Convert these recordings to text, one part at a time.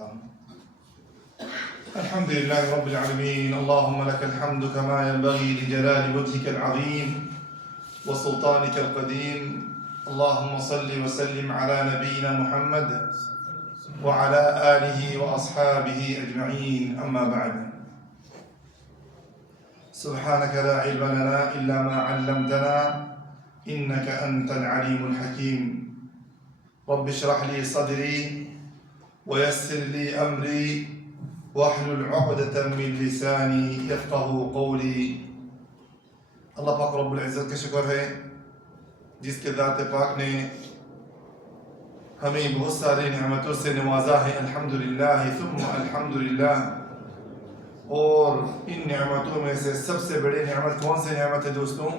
مانگتا ہوں. الحمد لله رب العالمين. اللهم لك الحمد كما ينبغي لجلال وجهك العظيم وسلطانك القديم. اللهم صل وسلم على نبينا محمد وعلى آله وأصحابه أجمعين. أما بعد، سبحانك لا علم لنا إلا ما علمتنا إنك أنت العليم الحكيم. رب اشرح لي صدري ويسر لي أمري واحلل عقدة من لساني يفقه قولی. اللہ پاک رب العزت کا شکر ہے جس کے ذات پاک نے ہمیں بہت ساری نعمتوں سے نوازا ہے. الحمدللہ ثم الحمدللہ. اور ان نعمتوں میں سے سب سے بڑی نعمت کون سی نعمت ہے دوستوں؟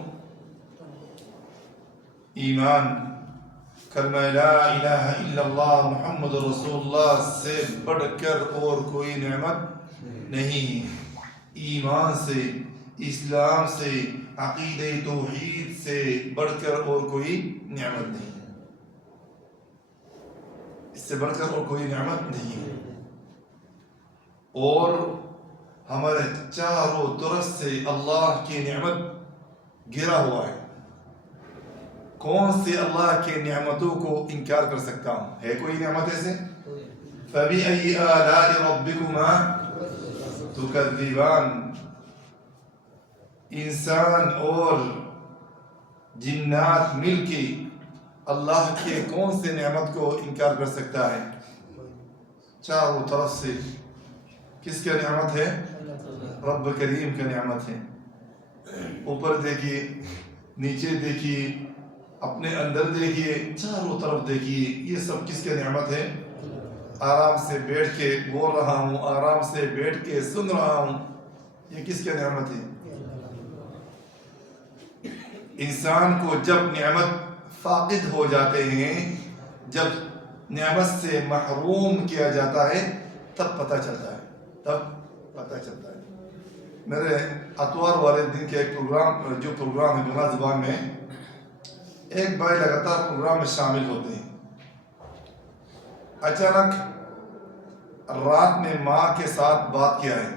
ایمان. کلمہ لا الہ الا اللہ محمد رسول اللہ سے بڑھ کر اور کوئی نعمت نہیں. ایمان سے، اسلام سے، عقیدہ توحید سے بڑھ کر اور کوئی نعمت نہیں. اس سے بڑھ کر اور کوئی نعمت نہیں. اور ہمارے چاروں طرف سے اللہ کی نعمت گھرا ہوا ہے. کون سی اللہ کے نعمتوں کو انکار کر سکتا ہوں؟ ہے کوئی نعمت ایسے؟ فَبِأَيِّ آلَاءِ رَبِّكُمَا تُكَذِّبَانِ. انسان اور جنات مل کے اللہ کے کون سے نعمت کو انکار کر سکتا ہے؟ چاروں طرف سے کس کا نعمت ہے؟ رب کریم کا نعمت ہے. اوپر دیکھیے، نیچے دیکھیے، اپنے اندر دیکھیے، چاروں طرف دیکھیے. یہ سب کس کی نعمت ہے؟ آرام سے بیٹھ کے بول رہا ہوں، آرام سے بیٹھ کے سن رہا ہوں. یہ کس کی نعمت ہے؟ انسان کو جب نعمت فاقد ہو جاتے ہیں، جب نعمت سے محروم کیا جاتا ہے، تب پتہ چلتا ہے. میرے اتوار والے دن کے ایک پروگرام ہے گنا زبان میں، ایک بھائی لگاتار پروگرام میں شامل ہوتے ہیں. اچانک رات میں ماں کے ساتھ بات کیا ہے.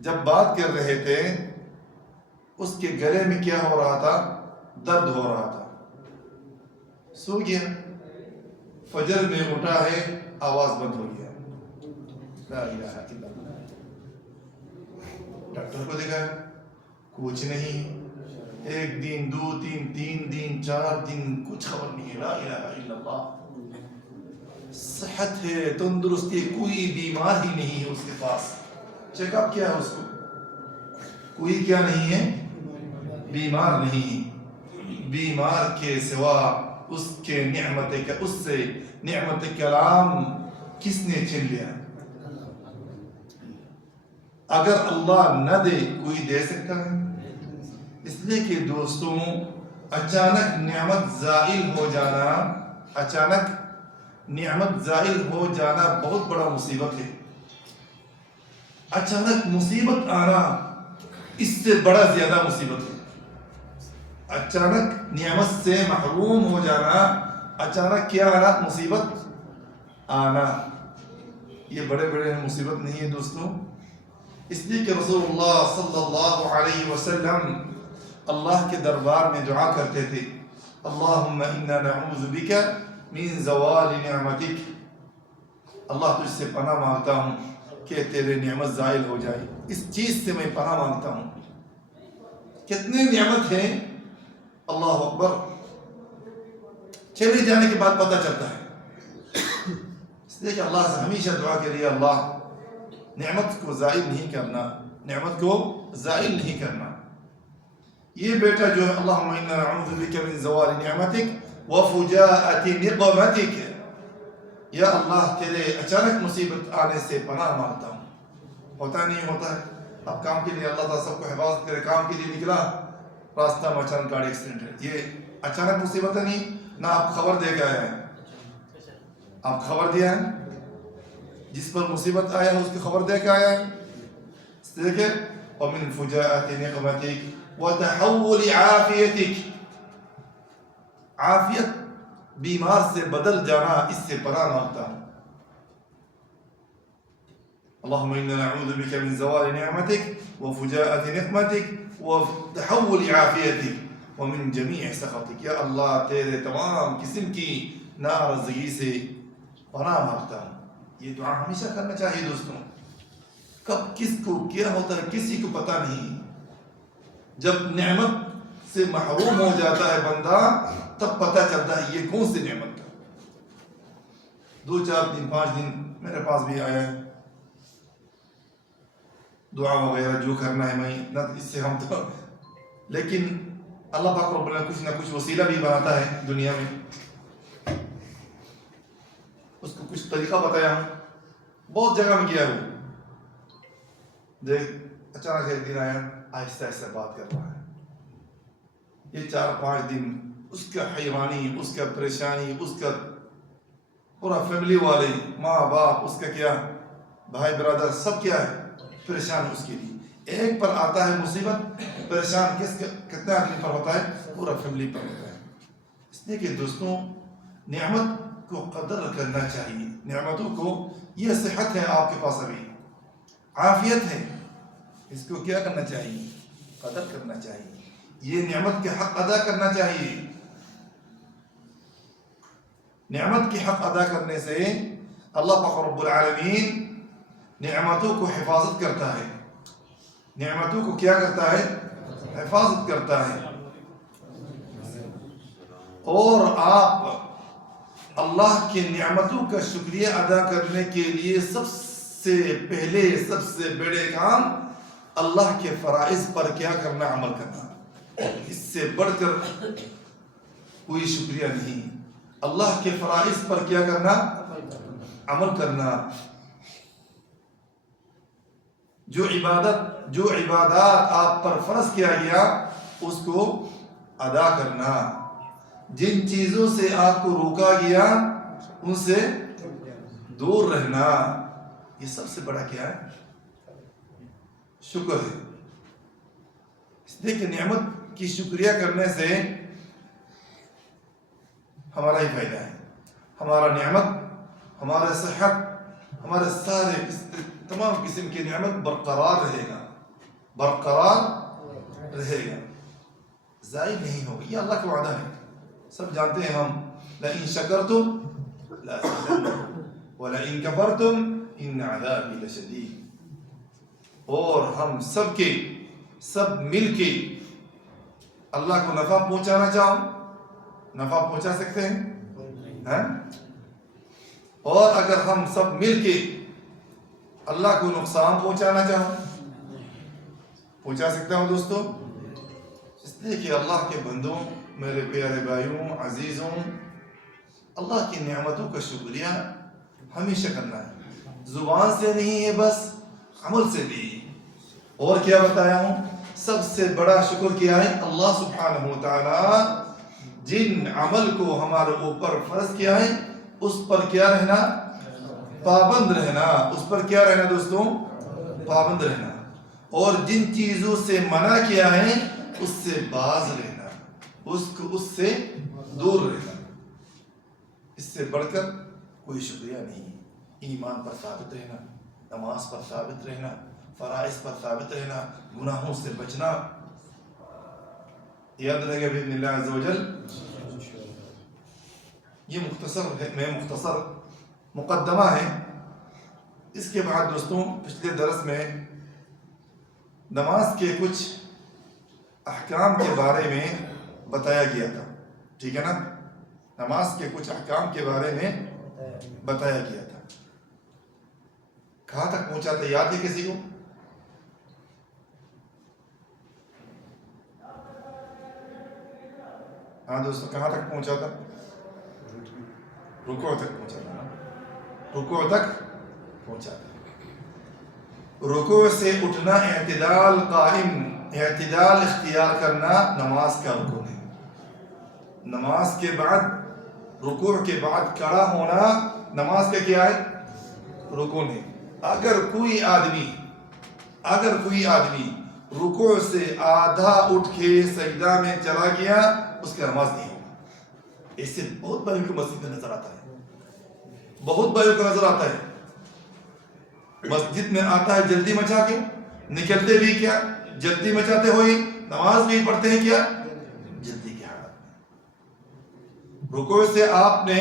جب بات کر رہے تھے، اس کے گلے میں کیا ہو رہا تھا؟ درد ہو رہا تھا. سو گیا. فجر میں اٹھا ہے، آواز بند ہو گیا. لا الہ الا اللہ. ڈاکٹر کو دیکھا، کچھ نہیں. ایک دن، 2 دن، 3 دن، 4 دن، کچھ خبر نہیں ہے. لا الہ الا اللہ. صحت ہے، تندرستی، کوئی بیمار ہی نہیں ہے اس کے پاس. چیک اپ کیا ہے اس کو، کوئی کیا نہیں ہے، بیمار نہیں. بیمار کے سوا اس کے اس سے نعمت کلام کس نے چھین لیا؟ اگر اللہ نہ دے، کوئی دے سکتا ہے؟ اس لیے کہ دوستوں، اچانک نعمت زائل ہو جانا بہت بڑا مصیبت ہے. اچانک مصیبت آنا اس سے بڑا زیادہ مصیبت ہے. اچانک نعمت سے محروم ہو جانا، اچانک کیا آنا؟ مصیبت آنا. یہ بڑے مصیبت نہیں ہے دوستوں. اس لیے کہ رسول اللہ صلی اللہ علیہ وسلم اللہ کے دربار میں دعا کرتے تھے، اللہم انا نعوذ بک من زوال نعمتک. اللہ تجھ سے پناہ مانگتا ہوں کہ تیرے نعمت زائل ہو جائے. اس چیز سے میں پناہ مانگتا ہوں. کتنے نعمت ہیں، اللہ اکبر. چلے جانے کے بعد پتہ چلتا ہے. اس لیے کہ اللہ سے ہمیشہ دعا کریے، اللہ نعمت کو زائل نہیں کرنا. یہ بیٹا جو ہے، اللہم انا نعوذ بک من زوال نعمتک وفجاءۃ نقمتک. یا اللہ تیرے اچانک مصیبت آنے سے پناہ مانگتا ہوں. ہوتا نہیں ہوتا ہے. اب کام کے لیے اللہ تعالیٰ سب کو حفاظت کرے، کام کے لیے نکلا، راستہ میں اچانک گاڑی ایکسیڈنٹ ہے. یہ اچانک مصیبت نہیں، نہ آپ خبر دے کے آئے ہیں. آپ خبر دیا ہے، جس پر مصیبت آیا ہے اس کی خبر دے کے آیا ہے. دیکھیں، ومن فجاءۃ نقمتک وتحول عافیتک. عافیت بیمار سے بدل جانا اس سے پناہ مانگتا ہوں. اللهم إنا نعوذ بك من زوال نعمتك وفجاءة نقمتك وتحول عافيتك ومن جميع سخطك. یا اللہ تیرے تمام قسم کی ناراضگی سے پناہ مانگتا ہوں. یہ دعا ہمیشہ کرنا چاہیے دوستوں. کب کس کو کیا ہوتا ہے کسی کو پتہ نہیں. جب نعمت سے محروم ہو جاتا ہے بندہ تب پتہ چلتا ہے یہ کون سی نعمت ہے. 2-4 دن 5 دن میرے پاس بھی آیا ہے دعا وغیرہ جو کرنا ہے میں نہ اس سے ہم تو, لیکن اللہ پاک رب العالمین کچھ نہ کچھ وسیلہ بھی بناتا ہے دنیا میں. اس کو کچھ طریقہ بتایا ہوں. بہت جگہ میں گیا ہوں. دیکھ اچانک ایک دن آیا آہستہ آہستہ بات کر رہا ہے. یہ 4-5 دن اس کا حیرانی, اس کا پریشانی, اس کا پورا فیملی والے ماں باپ اس کا کیا بھائی برادر سب کیا ہے پریشان اس کے لیے. ایک پر آتا ہے مصیبت پریشان کتنے آدمی پر ہوتا ہے پورا فیملی پر ہوتا ہے. اس لیے کہ دوستوں نعمت کو قدر کرنا چاہیے. نعمتوں کو یہ صحت ہے آپ کے پاس ابھی عافیت ہے اس کو کیا کرنا چاہیے قدر کرنا چاہیے. یہ نعمت کے حق ادا کرنا چاہیے. نعمت کے حق ادا کرنے سے اللہ پاک رب العالمین نعمتوں کو حفاظت کرتا ہے. نعمتوں کو کیا کرتا ہے حفاظت کرتا ہے. اور آپ اللہ کی نعمتوں کا شکریہ ادا کرنے کے لیے سب سے پہلے سب سے بڑے کام اللہ کے فرائض پر کیا کرنا عمل کرنا. اس سے بڑھ کر کوئی شکریہ نہیں. اللہ کے فرائض پر کیا کرنا عمل کرنا. جو عبادات آپ پر فرض کیا گیا اس کو ادا کرنا. جن چیزوں سے آپ کو روکا گیا ان سے دور رہنا. یہ سب سے بڑا کیا ہے شکر ہے. اس لیے کہ نعمت کی شکریہ کرنے سے ہمارا ہی فائدہ ہے. ہمارا نعمت ہمارا صحت ہمارے سارے تمام قسم کی نعمت برقرار رہے گا ضائع نہیں ہوگی. یہ اللہ کا وعدہ ہے. سب جانتے ہیں ہم لئن شکرتم لأزيدنكم ولئن كفرتم ان عذابی لشدید. اور ہم سب مل کے اللہ کو نفع پہنچانا چاہو نفع پہنچا سکتے ہیں اور اگر ہم سب مل کے اللہ کو نقصان پہنچانا چاہو پہنچا سکتا ہوں دوستو. اس لیے کہ اللہ کے بندوں میرے پیارے بھائیوں عزیزوں اللہ کی نعمتوں کا شکریہ ہمیشہ کرنا ہے. زبان سے نہیں ہے بس عمل سے بھی. اور کیا بتایا ہوں سب سے بڑا شکر کیا ہے اللہ سبحانہ و تعالی جن عمل کو ہمارے اوپر فرض کیا ہے اس پر کیا رہنا پابند رہنا. اس پر کیا رہنا دوستوں پابند رہنا. اور جن چیزوں سے منع کیا ہے اس سے باز رہنا اس سے دور رہنا. اس سے بڑھ کر کوئی شکریہ نہیں. ایمان پر ثابت رہنا, نماز پر ثابت رہنا, فرائض پر ثابت رہنا, گناہوں سے بچنا. یاد رہے گا باذن اللہ عز و جل. یہ مختصر مقدمہ ہے. اس کے بعد دوستوں پچھلے درس میں نماز کے کچھ احکام کے بارے میں بتایا گیا تھا. ٹھیک ہے نا. نماز کے کچھ احکام کے بارے میں بتایا گیا تھا. کہاں تک پہنچا تھا یاد ہے کسی کو؟ ہاں دوستو کہاں تک پہنچا تھا؟ رکوع تک پہنچا تھا. رکوع تک پہنچا تھا. رکوع سے اٹھنا اعتدال قائم اعتدال اختیار کرنا نماز کا رکن ہے. نماز کے بعد رکوع کے بعد کھڑا ہونا نماز کا کیا ہے رکن ہے. اگر کوئی آدمی رکوع سے آدھا اٹھ کے سجدہ میں چلا گیا اس کی نماز نہیں ہوگی. ایسے بہت بھائیوں کو مسجد میں نظر آتا ہے، بہت بھائیوں کو نظر آتا ہے مسجد میں آتا ہے جلدی مچا کے، نکلتے بھی کیا جلدی مچاتے ہوئے، نماز بھی پڑھتے ہیں کیا جلدی کی حالت میں۔ رکوع سے آپ نے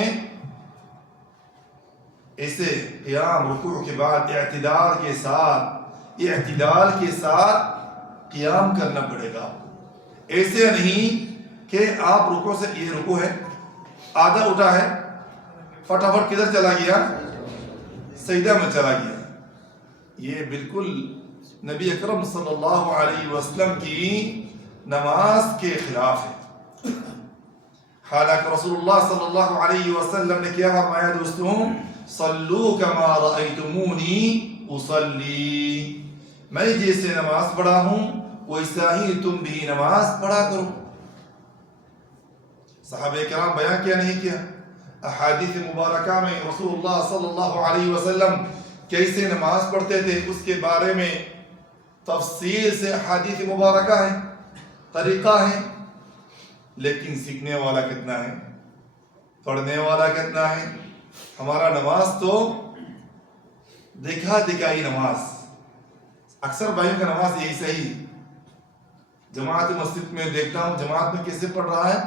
ایسے قیام، رکوع کے بعد اعتدال کے ساتھ قیام کرنا پڑے گا۔ ایسے نہیں کہ آپ رکوع سے، یہ رکوع ہے، آدھا اٹھا ہے، فٹافٹ کدھر چلا گیا سجدہ میں چلا گیا، یہ بالکل نبی اکرم صلی اللہ علیہ وسلم کی نماز کے خلاف ہے۔ حالانکہ رسول اللہ صلی اللہ علیہ وسلم نے کیا فرمایا دوستوں، صلو کما رأیتمونی اصلی، میں جیسے نماز پڑھا ہوں ویسا ہی تم بھی نماز پڑھا کرو۔ صحابہ کرام بیان کیا نہیں کیا احادیث مبارکہ میں رسول اللہ صلی اللہ علیہ وسلم کیسے نماز پڑھتے تھے، اس کے بارے میں تفصیل سے احادیث مبارکہ ہے، طریقہ ہے، لیکن سیکھنے والا کتنا ہے، پڑھنے والا کتنا ہے؟ ہمارا نماز تو دیکھا دکھائی نماز، اکثر بھائیوں کا نماز یہی صحیح، جماعت مسجد میں دیکھتا ہوں جماعت میں کیسے پڑھ رہا ہے،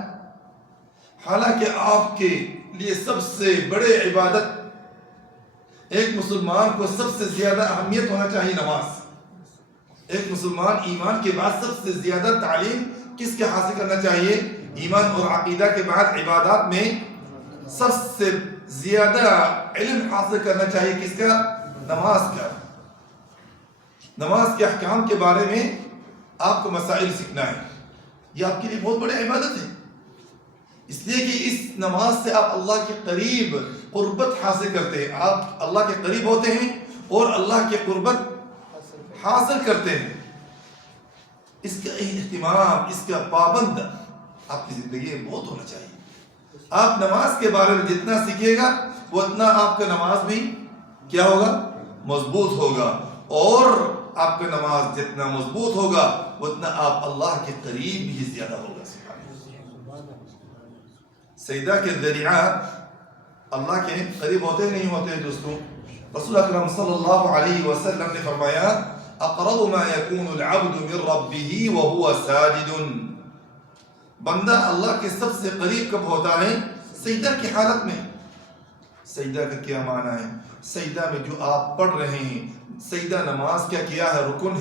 حالانکہ آپ کے لیے سب سے بڑے عبادت، ایک مسلمان کو سب سے زیادہ اہمیت ہونا چاہیے نماز۔ ایک مسلمان ایمان کے بعد سب سے زیادہ تعلیم کس کے حاصل کرنا چاہیے؟ ایمان اور عقیدہ کے بعد عبادات میں سب سے زیادہ علم حاصل کرنا چاہیے کس کا؟ نماز کا۔ نماز کے احکام کے بارے میں آپ کو مسائل سیکھنا ہے، یہ آپ کے لیے بہت بڑی عبادت ہے، اس لیے کہ اس نماز سے آپ اللہ کے قریب قربت حاصل کرتے ہیں، آپ اللہ کے قریب ہوتے ہیں اور اللہ کے قربت حاصل کرتے ہیں۔ اس کا اہتمام، اس کا پابند آپ کی زندگی میں بہت ہونا چاہیے۔ آپ نماز کے بارے میں جتنا سیکھے گا وہ اتنا آپ کا نماز بھی کیا ہوگا؟ مضبوط ہوگا، اور آپ کا نماز جتنا مضبوط ہوگا اتنا آپ اللہ کے قریب بھی زیادہ ہوگا۔ سجدہ کے ذریعہ اللہ کے قریب ہوتے نہیں ہوتے دوستوں؟ رسول اکرم صلی اللہ علیہ وسلم نے فرمایا اقرب ما يكون العبد من ربه وهو ساجد، بندہ اللہ کے سب سے قریب کب ہوتا ہے؟ سجدہ کی حالت میں۔ سجدہ کا کیا معنی ہے؟ سجدہ میں جو آپ پڑھ رہے ہیں، سجدہ نماز کیا ہے؟ رکن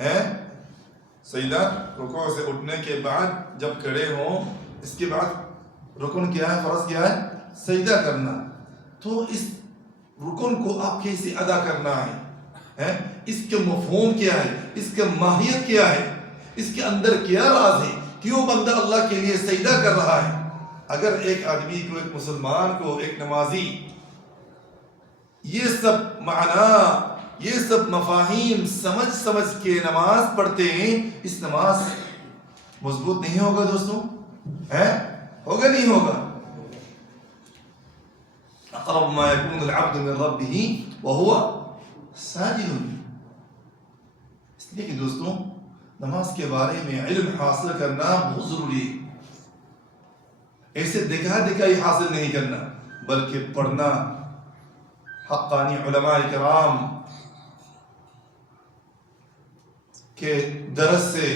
ہے۔ سجدہ رکوع سے اٹھنے کے بعد جب کھڑے ہوں، اس کے بعد رکن کیا ہے؟ فرض کیا ہے؟ سجدہ کرنا۔ تو اس رکن کو آپ کیسے ادا کرنا ہے؟ اس کے مفہوم کیا ہے؟ اس کے ماہیت کیا ہے؟ اس کے اندر کیا راز ہے؟ کیوں بندہ اللہ کے لیے سجدہ کر رہا ہے؟ اگر ایک آدمی کو، ایک مسلمان کو، ایک نمازی یہ سب معنی، یہ سب مفاہیم سمجھ کے نماز پڑھتے ہیں، اس نماز مضبوط نہیں ہوگا دوستوں؟ ہوگا نہیں ہوگا؟ اقرب ما يكون العبد من ربه وهو ساجد۔ اس لیے کہ دوستوں نماز کے بارے میں علم حاصل کرنا بہت ضروری ہے، ایسے دکھا دکھائی حاصل نہیں کرنا، بلکہ پڑھنا، حقانی علماء کرام کے درس سے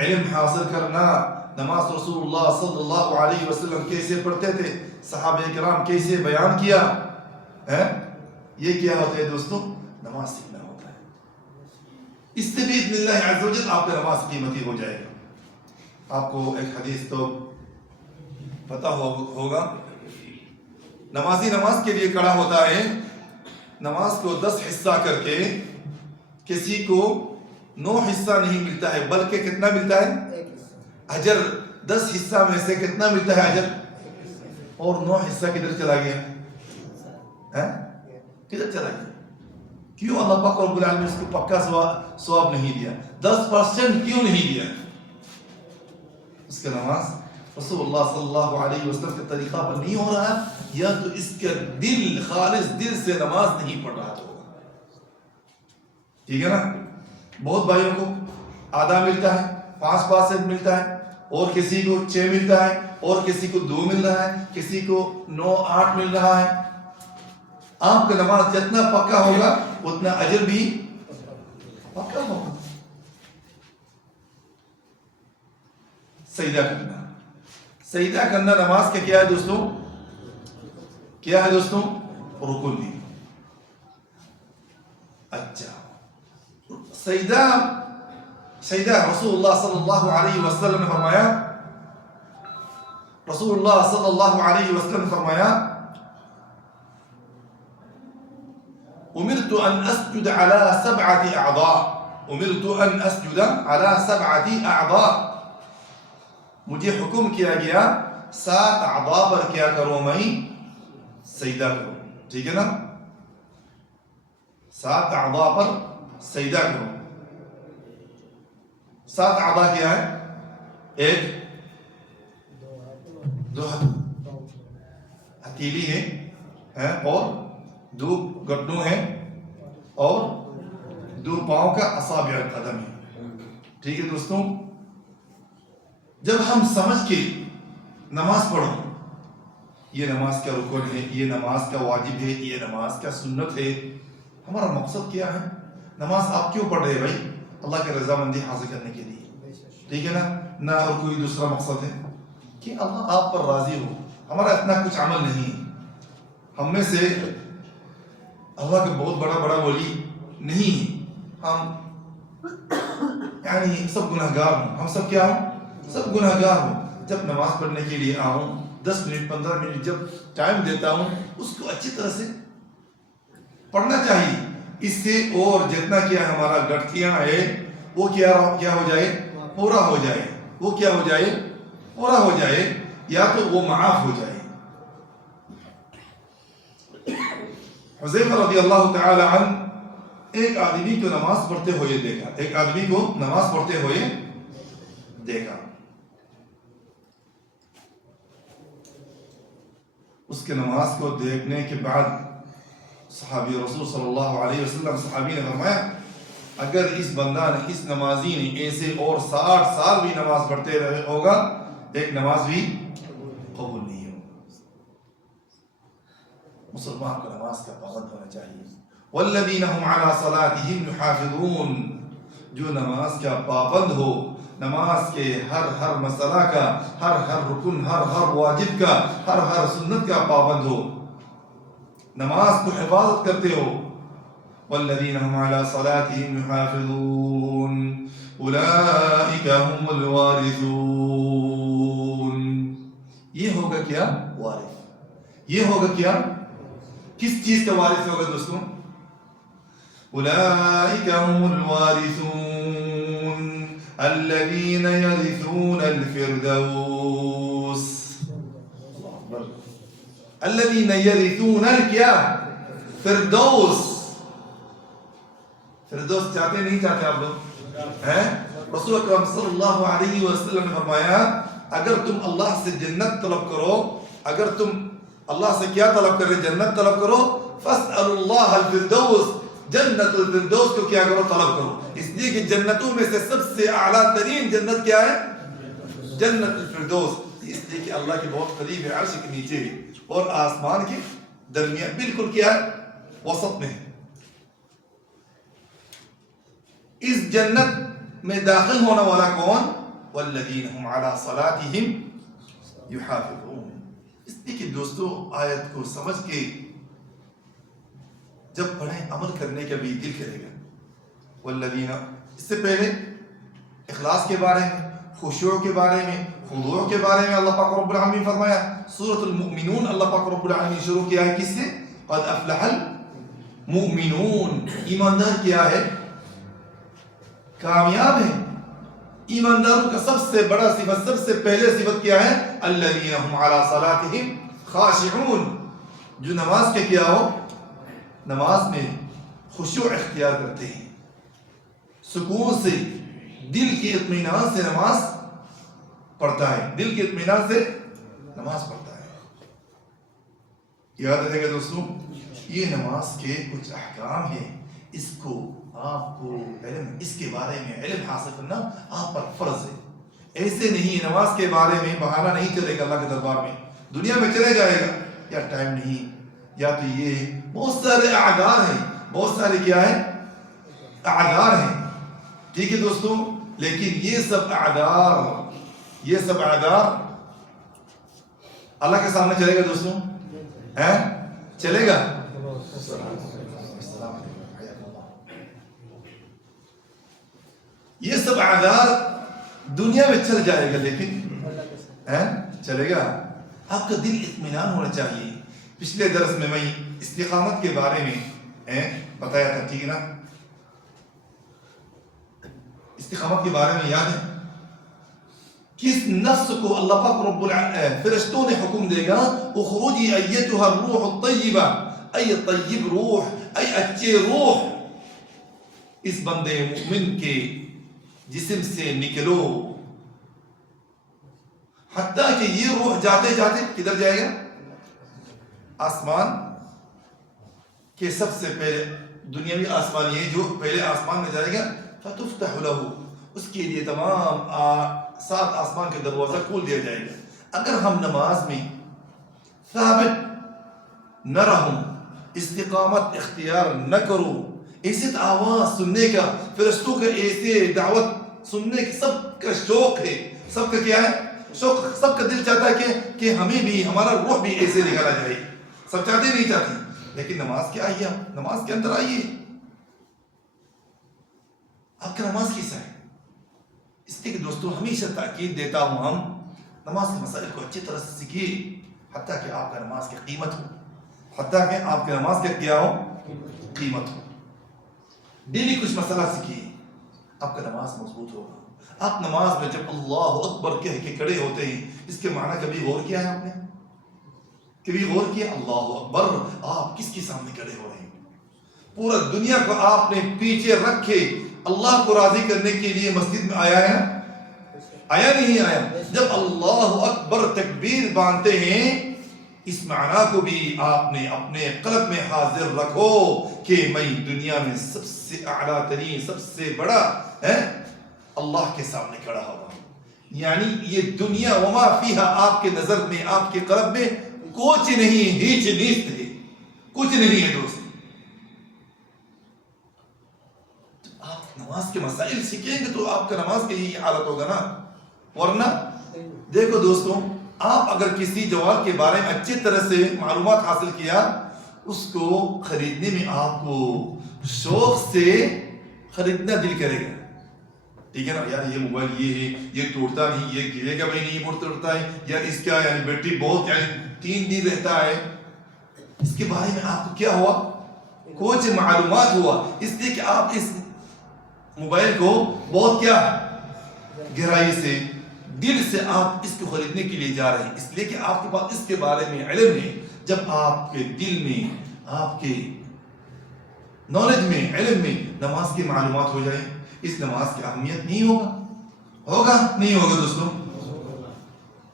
علم حاصل کرنا۔ نماز رسول اللہ صلی اللہ علیہ وسلم کیسے پڑھتے تھے، صحابہ کرام کیسے بیان کیا، یہ کیا ہوتا ہے دوستوں؟ نماز سیکھنا ہوتا ہے۔ اس سے بھی باذن اللہ عز و جل آپ کا نماز قیمتی ہو جائے گا۔ آپ کو ایک حدیث تو پتہ ہوگا، نمازی نماز کے لیے کھڑا ہوتا ہے، نماز کو 10 حصہ کر کے کسی کو 9 حصہ نہیں ملتا ہے، بلکہ کتنا ملتا ہے؟ اجر 10 حصہ میں سے کتنا ملتا ہے اجر؟ اور 9 حصہ کدھر چلا گیا؟ کدھر چلا گیا؟ کیوں اللہ پاک رب العالمین نے اس کو پکا ثواب نہیں دیا؟ 10% کیوں نہیں دیا؟ اس کا نماز رسول اللہ صلی اللہ علیہ وسلم کے طریقہ پر نہیں ہو رہا، یا تو اس کا دل خالص دل سے نماز نہیں پڑھ رہا ہوگا۔ ٹھیک ہے نا؟ بہت بھائیوں کو آدھا ملتا ہے، 5% ملتا ہے، اور کسی کو 6 ملتا ہے، اور کسی کو 2 مل رہا ہے, کسی کو 9-8 مل رہا ہے. آپ کا نماز جتنا پکا ہوگا اتنا اجر بھی پکا ہوگا. سجدہ کرنا, سجدہ کرنا نماز کا کیا ہے دوستوں, کیا ہے دوستوں, رکن بھی. اچھا, سجدہ رسول اللہ صلی اللہ علیہ وسلم نے فرمایا, رسول اللہ صلی اللہ علیہ وسلم نے فرمایا امرت ان اسجد على 7 اعضاء, امرت ان اسجد على 7 اعضاء, مجھے حکم کیا گیا 7 اعضاء پر کیا کروں, میں سجدہ کروں. ٹھیک ہے نا, 7 اعضاء پر سجدہ کروں. 7 اعضاء کیا ہے, 1 2 ہتھیلی ہے اور 2 گھٹنوں ہیں اور 2 پاؤں کا اصابع القدم ہے. ٹھیک ہے دوستوں, جب ہم سمجھ کے نماز پڑھو, یہ نماز کا رکن ہے, یہ نماز کا واجب ہے, یہ نماز کا سنت ہے, ہمارا مقصد کیا ہے, نماز آپ کیوں پڑھ رہے بھائی, اللہ کی رضامندی حاصل کرنے کے لیے. ٹھیک ہے نا, نہ اور کوئی دوسرا مقصد ہے کہ اللہ آپ پر راضی ہو. ہمارا اتنا کچھ عمل نہیں ہے, ہم میں سے اللہ کا بہت بڑا ولی نہیں, ہم یعنی سب گناہگار ہوں, ہم سب کیا ہوں, سب گناہگار ہوں. جب نماز پڑھنے کے لیے آؤں 10 منٹ 15 منٹ جب ٹائم دیتا ہوں, اس کو اچھی طرح سے پڑھنا چاہیے. اس سے اور جتنا کیا ہمارا غلطیاں ہے وہ کیا ہو جائے, پورا ہو جائے, وہ کیا ہو جائے, پورا ہو جائے, یا تو وہ معاف ہو جائے. حذیفہ رضی اللہ تعالی عنہ ایک آدمی کو نماز پڑھتے ہوئے دیکھا, ایک آدمی کو نماز پڑھتے ہوئے دیکھا. اس کے نماز کو دیکھنے کے بعد صحابی رسول صلی اللہ علیہ وسلم صحابی نے فرمایا, اگر اس بندہ نے, اس نمازی نے ایسے اور 60 سال بھی نماز پڑھتے رہے ہوگا, ایک نماز بھی قبول نہیں ہوگا. مسلمان کو نماز کا پابند ہونا چاہیے. والذین هم علی صلاتهم یحافظون, جو نماز کا پابند ہو, نماز کے ہر مسئلہ کا, ہر رکن, ہر واجب کا, ہر سنت کا پابند ہو, نماز کو حفاظت کرتے ہو. والذین هم علی صلاتهم یحافظون اولئک هم الوارثون. یہ ہوگا کیا, وارث. یہ ہوگا کیا, کس چیز کا وارث ہوگا دوستوں, اولئک هم الوارثون الذین یرثون الفردوس. الذین یرثون کیا, فردوس. فردوس چاہتے نہیں چاہتے آپ لوگ ہیں؟ رسول اکرم صلی اللہ علیہ وسلم نے فرمایا, اگر تم اللہ سے جنت طلب کرو, اگر تم اللہ سے کیا طلب کرے, جنت طلب کرو, فاسأل اللہ الفردوس, جنت الفردوس کو کیا کرو, طلب کرو. اس لیے کہ جنتوں میں سے سب سے اعلیٰ ترین جنت کیا ہے, جنت الفردوس. اس لیے کہ اللہ کے بہت قریب ہے, عرش کے نیچے ہے اور آسمان کے درمیان, بالکل کیا ہے, وسط میں ہے. اس جنت میں داخل ہونے والا کون, والذین هم علی صلاتهم یحافظون. اس لیے کہ دوستو آیت کو سمجھ کے جب پڑھیں عمل کرنے کا بھی دل کرے گا. والذین, اس سے پہلے اخلاص کے بارے میں, خشوع کے بارے میں, خضوع کے بارے میں اللہ پاک رب العالمین فرمایا. سورۃ المؤمنون اللہ پاک رب العالمین شروع کیا ہے کس سے, قد افلح المؤمنون. ایماندار کیا ہے, کامیاب ہے. ایمانداروں کا سب سے بڑا صفت, سب سے پہلے صفت کیا ہے, الذین هم علی صلاتهم خاشعون. جو نماز کے کیا ہو, نماز میں خشوع اختیار کرتے ہیں, سکون سے, دل کے اطمینان سے نماز پڑھتا ہے, دل کے اطمینان سے نماز پڑھتا ہے. یاد رہے گا دوستوں, یہ نماز کے کچھ احکام ہیں, اس کو آپ کو علم, اس کے بارے میں علم حاصل کرنا آپ پر فرض ہے. ایسے نہیں، نماز کے بارے میں بہانہ نہیں چلے گا اللہ کے دربار میں، دنیا میں چلے جائے گا یا ٹائم نہیں، یا تو یہ بہت سارے اعذار ہیں، بہت سارے کیا ہیں اعذار ہیں، ٹھیک ہے دوستوں. لیکن یہ سب اعذار اللہ کے سامنے چلے گا دوستوں؟ چلے گا؟ یہ سب اعذار دنیا میں چل جائے گا، لیکن چلے گا. آپ کا دل اطمینان ہونا چاہیے. پچھلے درس میں استقامت کے بارے میں بتایا تھا، ٹھیک ہے نا؟ استقامت کے بارے میں یاد ہے کس نفس کو اللہ پاک رب العالمین فرشتوں نے حکم دے گا اخرجی ایتها الروح الطیبہ، ای طیب روح، ای اچھے روح، اس بندے مومن کے جسم سے نکلو. حتیٰ کہ یہ روح جاتے جاتے کدھر جائے گا؟ آسمان کے سب سے پہلے دنیاوی آسمان، یہ جو پہلے آسمان میں جائے گا، فتفتح له، اس کے لیے تمام 7 آسمان کے دروازہ کھول دیا جائے گا. اگر ہم نماز میں ثابت نہ رہوں، استقامت اختیار نہ کروں، ایسے آواز سننے کا، فرشتوں کا ایسے دعوت سننے کا سب کا شوق ہے، سب کا کیا ہے شوق، سب کا دل چاہتا ہے کہ ہمیں بھی، ہمارا روح بھی ایسے نکالا جائے. سب چاہتے نہیں چاہتے، لیکن نماز کیا آئیے، نماز کے اندر آئیے. آپ کا نماز کیسا ہے؟ اس لیے کہ دوستوں ہمیشہ تاکید دیتا ہوں، ہم نماز کے مسائل کو اچھی طرح سے سیکھیے، حتیٰ کہ آپ کا نماز کی قیمت ہو، حتیٰ کہ آپ کے نماز کا کیا ہو قیمت ہو. ڈیلی کچھ مسئلہ سیکھیے، آپ کا نماز مضبوط ہوگا. آپ نماز میں جب اللہ اکبر کہہ کے کھڑے ہوتے ہیں، اس کے معنی کبھی غور کیا ہے آپ نے؟ کبھی غور کیا اللہ اکبر آپ کس کے سامنے کھڑے ہو رہے ہیں؟ پورا دنیا کو آپ نے پیچھے رکھے اللہ کو راضی کرنے کے لیے مسجد میں آیا ہے نا؟ آیا نہیں آیا؟ جب اللہ اکبر تکبیر باندھتے ہیں، اس معنی کو بھی آپ نے اپنے قلب میں حاضر رکھو کہ میں دنیا میں سب سے اعلیٰ ترین، سب سے بڑا اللہ کے سامنے کھڑا ہوا. یعنی یہ دنیا وما فیہا آپ کے نظر میں، آپ کے قلب میں کچھ نہیں، ہیچ نیست ہے، کچھ نہیں ہے دوست. آپ نماز کے مسائل سیکھیں گے تو آپ کا نماز کی یہی حالت ہوگا نا. ورنہ دیکھو دوستوں، آپ اگر کسی جوال کے بارے میں اچھی طرح سے معلومات حاصل کیا، اس کو خریدنے میں آپ کو شوق سے خریدنا دل کرے گا، ٹھیک ہے نا؟ یار یہ موبائل یہ ہے، یہ ٹوٹتا نہیں، یہ گرے گا بھائی نہیں ٹوٹتا ہے، یار اس کا یعنی بیٹری بہت یعنی 3 دن رہتا ہے. اس کے بارے میں آپ کو کیا ہوا؟ کچھ معلومات ہوا، اس لیے کہ آپ اس موبائل کو بہت کیا گہرائی سے، دل سے آپ اس کو خریدنے کے لیے جا رہے ہیں، اس لیے کہ آپ کے پاس اس کے بارے میں علم ہے. جب آپ کے دل میں، آپ کے نالج میں، علم میں نماز کی معلومات ہو جائے، اس نماز کی اہمیت نہیں ہوگا نہیں ہوگا دوستوں.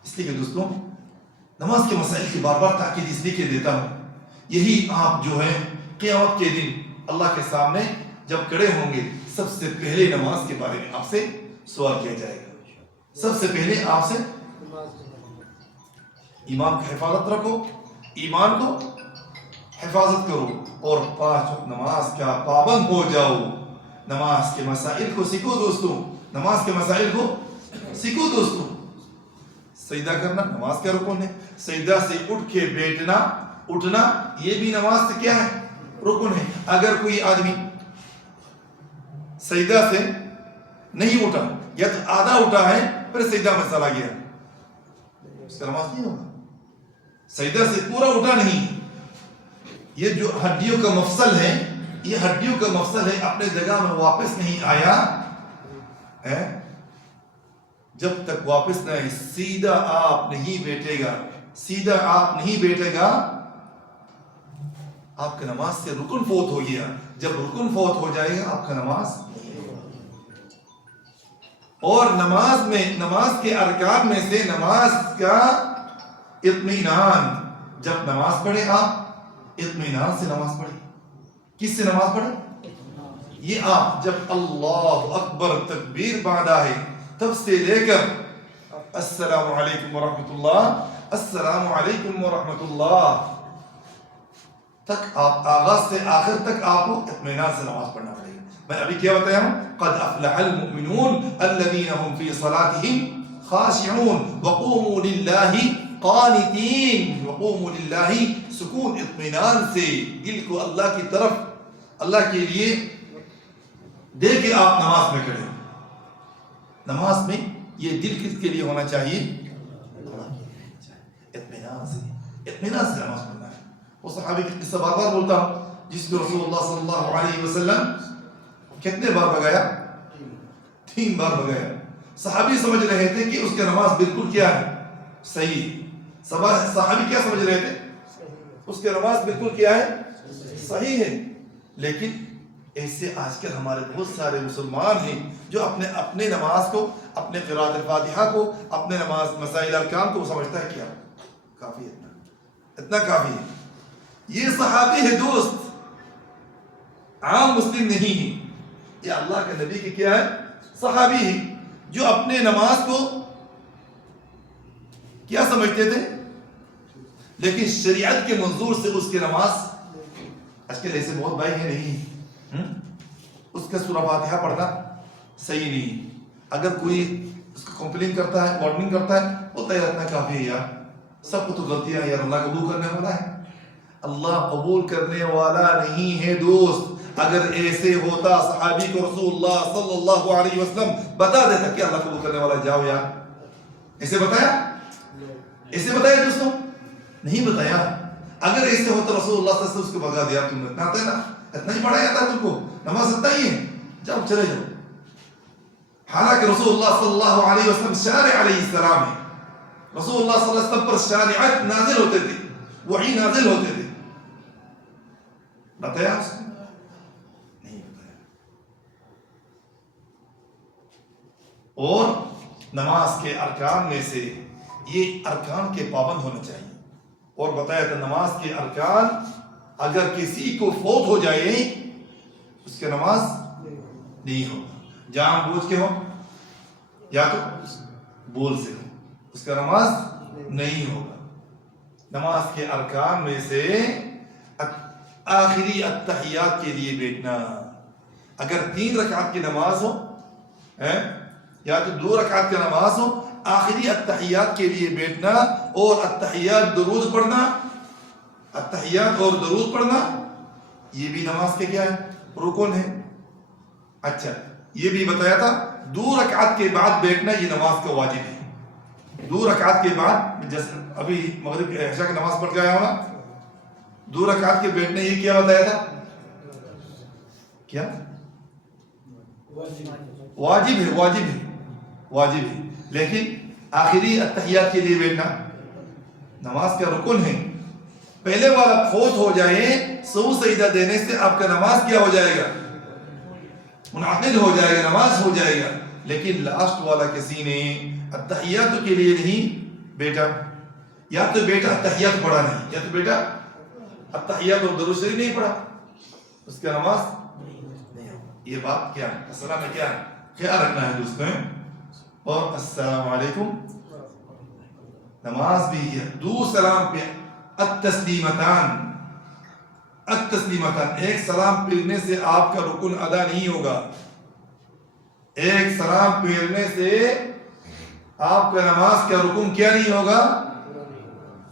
اس لیے کہ دوستوں نماز کے مسائل کی بار بار تاکید اس لیے کہ دیتا ہوں، یہی آپ جو ہے قیامت کے دن اللہ کے سامنے جب کھڑے ہوں گے، سب سے پہلے نماز کے بارے میں آپ سے سوال کیا جائے گا. سب سے پہلے آپ سے ایمان کی حفاظت رکھو، ایمان کو حفاظت کرو، اور 5 وقت نماز کا پابند ہو جاؤ. نماز کے مسائل کو سیکھو دوستوں، نماز کے مسائل کو سیکھو دوستوں. سجدہ کرنا نماز کا رکن ہے، سجدہ سے اٹھ کے بیٹھنا، اٹھنا، یہ بھی نماز سے کیا ہے رکن ہے. اگر کوئی آدمی سجدہ سے نہیں اٹھا، یا تو آدھا اٹھا ہے پھر سجدہ میں چلا گیا، اس کا نماز نہیں ہوگا. سجدہ سے پورا اٹھا نہیں، یہ جو ہڈیوں کا مفصل ہے، یہ ہڈیوں کا مفصل ہے، اپنے جگہ میں واپس نہیں آیا ہے، جب تک واپس نہ آئے سیدھا آپ نہیں بیٹھے گا، سیدھا آپ نہیں بیٹھے گا، آپ کا نماز سے رکن فوت ہو گیا. جب رکن فوت ہو جائے گا آپ کا نماز نہیں ہوگا. اور نماز میں، نماز کے ارکان میں سے نماز کا اطمینان، جب نماز پڑھے آپ اطمینان سے نماز پڑھے. کس سے نماز پڑھے؟ یہ آپ جب اللہ اکبر تکبیر باندھا ہے تب سے لے کر السلام علیکم ورحمۃ اللہ، السلام علیکم ورحمۃ اللہ تک آپ آغاز سے آخر تک آپ کو اطمینان سے نماز پڑھنا پڑے گا. میں ابھی کیا بتایا ہوں؟ قد افلح المؤمنون الذين هم في صلاتهم خاشعون وقوموا لله قانتين. وقوموا لله سکون اطمینان سے دل کو اللہ کی طرف اللہ کے لیے دے کے آپ نماز میں کھڑے. نماز میں یہ دل کس کے لیے ہونا چاہیے؟ اطمینان سے، اطمینان سے نماز پڑھنا ہے. وہ صحابی کی قصہ بار بار بولتا ہوں جس کو رسول اللہ صلی اللہ علیہ وسلم کتنے بار بگایا؟ 3 بار بگایا. صحابی سمجھ رہے تھے کہ اس کی نماز بالکل کیا ہے؟ صحیح. صحابی کیا سمجھ رہے تھے؟ اس کی نماز بالکل کیا ہے؟ صحیح ہے. لیکن ایسے آج کل ہمارے بہت سارے مسلمان ہیں جو اپنے نماز کو، اپنے قرات الفاتحہ کو، اپنے نماز مسائل ارکان کو سمجھتا ہے کیا کافی ہے، اتنا کافی ہے. یہ صحابی ہے دوست، عام مسلم نہیں ہے. یہ اللہ کے نبی کی کیا ہے؟ صحابی ہے جو اپنے نماز کو کیا سمجھتے تھے، لیکن شریعت کے منظور سے اس کی نماز، آج کل ایسے بہت بھائی ہیں نہیں اس کا سورہ فاتحہ پڑھنا صحیح نہیں. اگر کوئی اس کو کمپلین کرتا ہے، وارننگ کرتا ہے، ہوتا ہے اتنا کافی ہے یار، سب کو تو غلطیاں یار، اللہ قبول کرنے والا ہے. اللہ قبول کرنے والا نہیں ہے دوست. اگر ایسے ہوتا صحابی کو رسول اللہ صلی اللہ علیہ وسلم بتا دیتا کہ اللہ قبول کرنے والا، جاؤ یار. ایسے بتایا؟ ایسے بتایا دوستوں؟ نہیں بتایا. اگر ایسے ہوتا رسول اللہ صلی اللہ علیہ وسلم اس کو بھگا دیا، تم اتنا آتا ہے نا، اتنا ہی پڑھایا تھا تم کو، نماز اتنا ہی ہے، جاؤ چلے جاؤ. حالانکہ رسول اللہ صلی اللہ علیہ وسلم شارع علیہ السلام ہے. رسول اللہ صلی اللہ علیہ وسلم پر شریعت نازل ہوتے تھے، وحی نازل ہوتے تھے. بتایا اس نے؟ نہیں بتایا. اور نماز کے ارکان میں سے یہ ارکان کے پابند ہونا چاہیے. اور بتایا تھا نماز کے ارکان اگر کسی کو فوت ہو جائے اس کی نماز نہیں ہوگا. جان بوجھ کے ہو یا تو بول سے ہو، اس کا نماز نہیں ہوگا. نماز کے ارکان میں سے آخری التحیات کے لیے بیٹھنا. اگر 3 رکعت کی نماز ہو یا تو 2 رکعت کی نماز ہو، آخری التحیات کے لیے بیٹھنا اور التحیات درود پڑھنا، التحیات اور درود پڑھنا یہ بھی نماز کے کیا ہے؟ رکن ہے. اچھا یہ بھی بتایا تھا 2 رکعت کے بعد بیٹھنا یہ نماز کا واجب ہے. 2 رکعت کے بعد، جیسے ابھی مغرب عشاء کی نماز پڑھ کے آیا ہونا، 2 رکعت کے بیٹھنے یہ کیا بتایا تھا؟ کیا واجب ہے؟ واجب ہے، واجب ہے. لیکن آخری التحیات کے لیے بیٹھنا نماز کا رکن ہے. پہلے والا فوت ہو جائے، سجدہ سجدہ دینے سے آپ کا نماز کیا ہو جائے گا؟ منعقد ہو جائے گا، نماز ہو جائے گا. لیکن لاسٹ والا کسی نے التحیات کے لیے نہیں بیٹا، یا تو بیٹا التحیات پڑھا نہیں، یا تو بیٹا التحیات اور درود شریف نہیں پڑھا، اس کا نماز نہیں ہوگا. یہ بات کیا ہے؟ اصل میں کیا ہے؟ خیال رکھنا ہے دوستوں. اور السلام علیکم نماز بھی ہے. 2 سلام پہ التسلیمتان، التسلیمتان، ایک سلام پھیرنے سے آپ کا رکن ادا نہیں ہوگا. ایک سلام پھیرنے سے آپ کا نماز کا رکن کیا نہیں ہوگا؟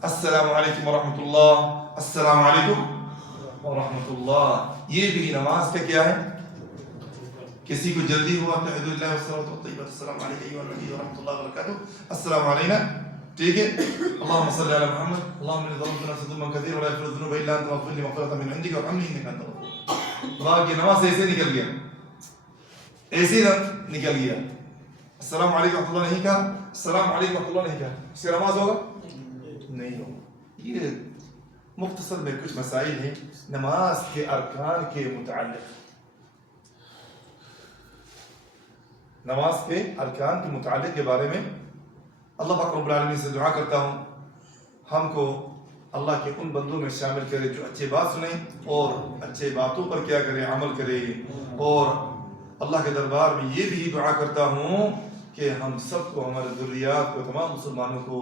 السلام علیکم ورحمۃ اللہ، السلام علیکم ورحمۃ اللہ. یہ بھی نماز کا کیا ہے؟ کسی کو جلدی ہوا تو الحمد للہ والصلاۃ والطیبۃ السلام علیکم ورحمۃ اللہ وبرکاتہ، السلام علینا، ٹھیک ہے. اللهم صل على محمد. اللهم اني ظلمت نفسي ظلما كثيرا ولا يغفر الذنوب الا انت فاغفر لي مغفرة من عندك وارحمني انك انت الغفور. باقی نماز ایسے نکل گیا، ایسے نکل گیا. السلام علیکم ورحمۃ اللہ نہیں کہا، السلام علیکم ورحمۃ اللہ نہیں کہا، اس کی نماز ہوگا؟ نہیں ہوگا. یہ مختصر میں کچھ مسائل ہیں نماز کے ارکان کے متعلق. نماز کے ارکان کے متعلق کے بارے میں اللہ پاک رب العالمین سے دعا کرتا ہوں ہم کو اللہ کے ان بندوں میں شامل کرے جو اچھے بات سنیں اور اچھے باتوں پر کیا کریں، عمل کرے. اور اللہ کے دربار میں یہ بھی دعا کرتا ہوں کہ ہم سب کو ہمارے ذریات کو تمام مسلمانوں کو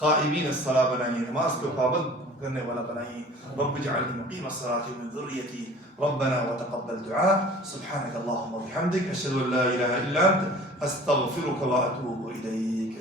قائمین الصلاۃ بنائیں نماز کو پابند کرنے والا بنائیں رب اجعلنی مقیم الصلاۃ من ذریتی ربنا وتقبل دعاء سبحانك اللهم وبحمدك اشهد ان لا اله الا انت استغفرك واتوب اليك.